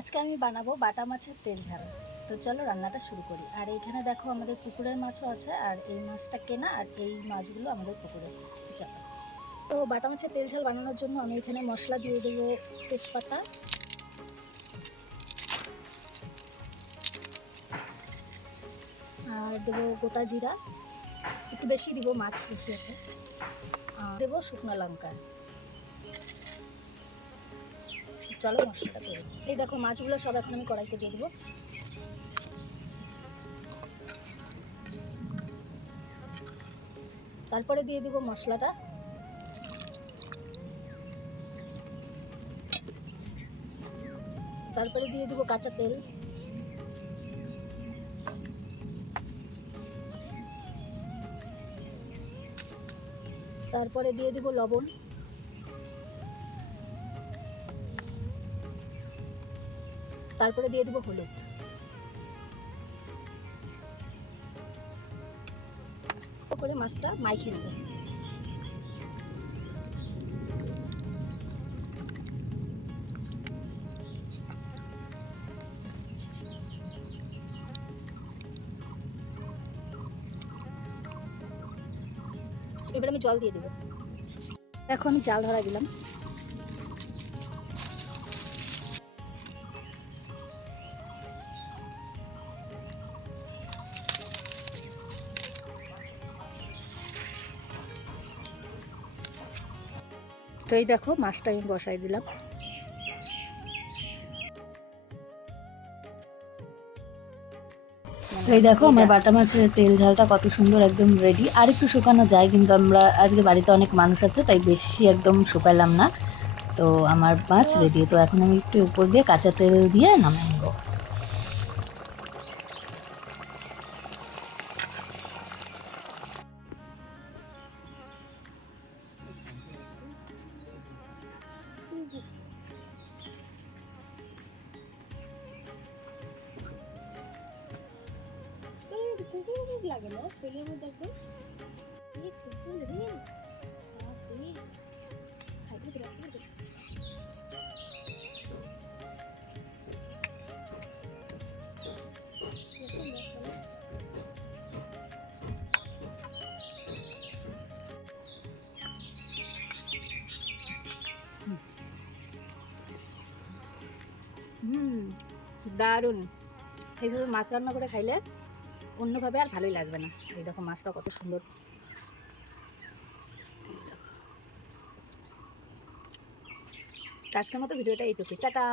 আজকে আমি বানাবো বাটা মাছের তেল ঝাল। তো চলো রান্নাটা শুরু করি। আর এইখানে দেখো আমাদের পুকুরের মাছও আছে, আর এই মাছটা কেনা, আর এই মাছগুলো আমাদের পুকুরে। তো চলো। তো বাটা মাছের তেল ঝাল বানানোর জন্য আমি এখানে মশলা দিয়ে দেবো তেজপাতা, আর দেবো গোটা জিরা, একটু বেশি দিব, মাছ বেশি আছে। দেবো শুকনো লঙ্কা। চলো মশলাটা করি। এই দেখো মাছগুলো সব এখন আমি কড়াইতে দিয়ে দেবো। তারপরে দিয়ে দিব মশলাটা, তারপরে দিয়ে দিব কাঁচা তেল, তারপরে দিয়ে দিব লবণ, তারপরে দিয়ে দিব হলুদ। করে মাছটা মাইখে নেব। এবার আমি জল দিয়ে দেবো। দেখো আমি জাল ধরা দিলাম। তো এই দেখো মাছটা আমি বসাই দিলাম। তো এই দেখো আমার বাটা মাছের তেল ঝালটা কত সুন্দর একদম রেডি। আর একটু শুকানো যায়, কিন্তু আমরা আজকে বাড়িতে অনেক মানুষ আছে তাই বেশি একদম শুকালাম না। তো আমার মাছ রেডি। তো এখন আমি একটু উপর দিয়ে কাঁচা তেল দিয়ে নামিয়ে নেব। লাগে না ছেলের মধ্যে একদম দারুণ। এইভাবে মাছ রান্না করে খাইলে অন্যভাবে আর ভালোই লাগবে না। এই দেখো মাছটা কত সুন্দর। আজকের মতো ভিডিওটা এইটুকুই, টাটা।